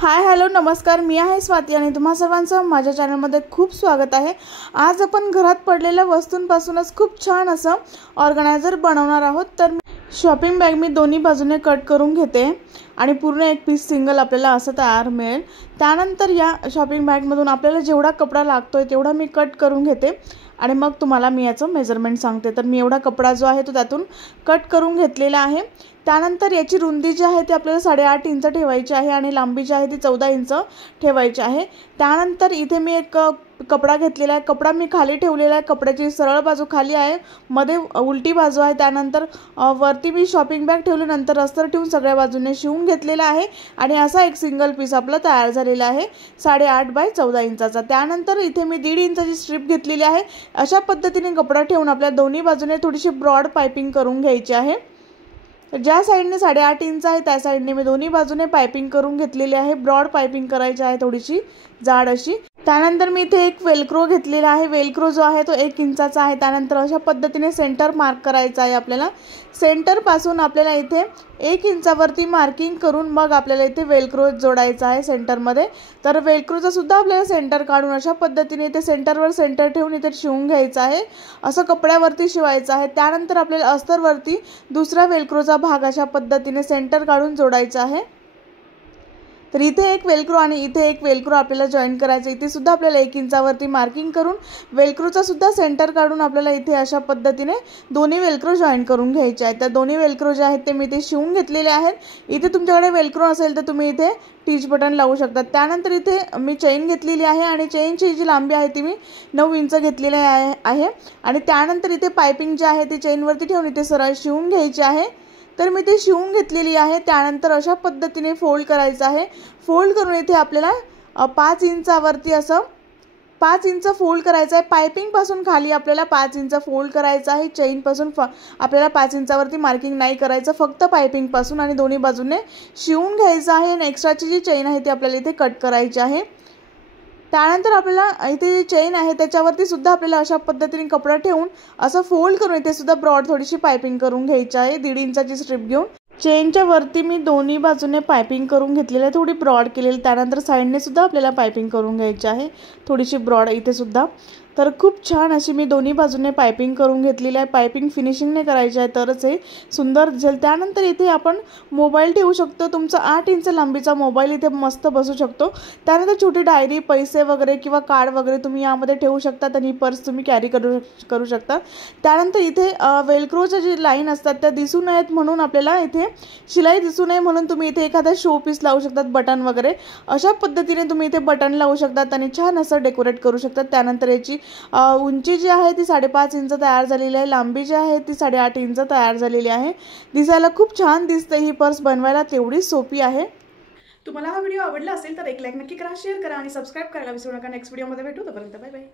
Hi hello नमस्कार, मी आहे स्वाती आणि तुम्हा सर्वांचं माझ्या चॅनलमध्ये खूप स्वागत आहे। आज आपण घरात पडलेल्या वस्तूंपासूनच खूप छान असं ऑर्गनायझर बनवणार आहोत। तर शॉपिंग बॅग मी दोन्ही बाजूने कट करून घेते आणि पूर्ण एक पीस सिंगल आपल्याला असं तयार मिळेल। त्यानंतर या शॉपिंग बॅगमधून आपल्याला जेवढा कपडा लागतोय तेवढा मी कट करून घेते आणि मग तुम्हाला मी याचं मेजरमेंट सांगते। तर मी एवढा कपडा जो आहे तो त्यातून कट करून घेतलेला आहे। त्यानंतर याची रुंदी जी आहे ती आपल्याला 8.5 इंच ठेवायची आहे आणि लांबी जी आहे ती 14 इंच ठेवायची आहे। त्यानंतर इथे मी एक कपडा घेतलेला आहे। कपडा मी खाली ठेवलेला आहे, कपड्याची सरळ बाजू खाली आहे, मध्ये उलटी बाजू आहे। त्यानंतर वरती मी शॉपिंग बॅग ठेवली, नंतर अस्तर ठेवून सगळ्या बाजूने शिवून घेतलेला आहे आणि असा एक सिंगल पीस आपला तयार झालेला आहे 8.5 बाय 14 इंचाचा। त्यानंतर इथे मी 1.5 इंचाची स्ट्रिप घेतलेली आहे। अशा पद्धतीने कपडा ठेवून आपल्या दोन्ही बाजूने थोडीशी ब्रॉड पाइपिंग करून घ्यायची आहे। ज्या साइडने 8.5 इंच आहे त्या साइडने मी दोन्ही बाजूने पाइपिंग करून घेतलेली आहे। ब्रॉड पाइपिंग करायची आहे, थोडीशी जाड अशी। त्यानंतर मी इथे एक वेलक्रो घेतलेला आहे। वेलक्रो जो आहे तो 1 इंचाचा आहे। त्यानंतर अशा पद्धतीने सेंटर मार्क करायचा आहे आपल्याला। सेंटर पासून आपल्याला इथे 1 इंचावरती मार्किंग करून मग आपल्याला इथे वेलक्रो जोडायचा आहे सेंटर मध्ये। तर वेलक्रोचा सुद्धा आपल्याला सेंटर काढून अशा पद्धतीने इथे सेंटरवर सेंटर ठेवून इथे शिवून घ्यायचं आहे, असं कपड्यावरती शिवायचं आहे। त्यानंतर आपल्याला अस्तरवरती दुसरा वेलक्रोचा भाग अशा पद्धतीने सेंटर काढून जोडायचा आहे। तर इथे एक वेलक्रो आणि इथे एक वेलक्रो आपल्याला जॉईन करायचं। इथे सुद्धा आपल्याला 1 इंचावरती मार्किंग करून वेलक्रोचा सुद्धा सेंटर काढून आपल्याला इथे अशा पद्धतीने दोन्ही वेलक्रो जॉईन करून घ्यायचे आहेत। तर दोन्ही वेलक्रो जे आहेत ते मी इथे शिवून घेतलेले आहेत। इथे तुमच्याकडे वेलक्रो असेल तर तुम्ही इथे टीच बटन लावू शकता। त्यानंतर इथे मी चेन घेतलेली आहे आणि चेनची जी लांबी आहे ती मी 9 इंच घेतलेली आहे आणि त्यानंतर इथे पाइपिंग जी आहे ती चेनवरती ठेवून इथे सरळ शिवून घ्यायची आहे। तर मी ते शिवून घेतलेली आहे। त्यानंतर अशा पद्धतीने फोल्ड करायचं आहे। फोल्ड करून इथे आपल्याला 5 इंचावरती असं 5 इंच फोल्ड करायचं आहे। पाइपिंग पासून खाली आपल्याला 5 इंच फोल्ड करायचं आहे। चेन पासून आपल्याला 5 इंचावरती मार्किंग नाही करायचं, फक्त पाइपिंग पासून आणि दोन्ही बाजूने शिवून घ्यायचं आहे आणि एक्स्ट्राची जी चेन आहे ती आपल्याला इथे कट करायची आहे। त्यानंतर आपल्याला इथे जी चेन आहे त्याच्यावरती सुद्धा आपल्याला अशा पद्धतीने कपडा ठेवून असं फोल्ड करून इथे सुद्धा ब्रॉड थोडीशी पाइपिंग करून घ्यायची आहे। 1.5 इंचाची स्ट्रिप घेऊन चेनच्या वरती मी दोन्ही बाजूने पाइपिंग करून घेतलेली आहे, थोडी ब्रॉड केलेली। त्यानंतर साइडने सुद्धा आपल्याला पाइपिंग करून घ्यायची आहे, थोडीशी ब्रॉड इथे सुद्धा। तर खूप छान अशी मी दोन्ही बाजूने पाइपिंग करून घेतलेली आहे। पाइपिंग फिनिशिंगने करायची आहे तरच हे सुंदर दिसेल। त्यानंतर इथे आपण मोबाईल ठेवू शकतो। तुमचा 8 इंच लांबीचा मोबाईल इथे मस्त बसू शकतो। त्यानंतर छोटी डायरी, पैसे वगैरे किंवा कार्ड वगैरे तुम्ही यामध्ये ठेवू शकता आणि पर्स तुम्ही कॅरी करू शकता। त्यानंतर इथे वेलक्रोच्या जी लाईन असतात त्या दिसू नयेत म्हणून आपल्याला इथे शिलाई दिसू नये म्हणून तुम्ही इथे एखादा शो पीस लावू शकतात, बटन वगैरे अशा पद्धतीने तुम्ही इथे बटन लावू शकतात आणि छान असं डेकोरेट करू शकतात। त्यानंतर याची उंची जी आहे ती 5.5 इंच तयार झालेली आहे, लांबी जी आहे ती 8.5 इंच तयार झालेली आहे। दिसायला खूप छान दिसते ही पर्स, बनवायला तेवढी सोपी आहे। तुम्हाला हा व्हिडिओ आवडला असेल तर एक लाईक नक्की करा, शेअर करा आणि सबस्क्राइब करायला विसरू नका। नेक्स्ट व्हिडिओमध्ये भेटू, तोपर्यंत बाय बाय।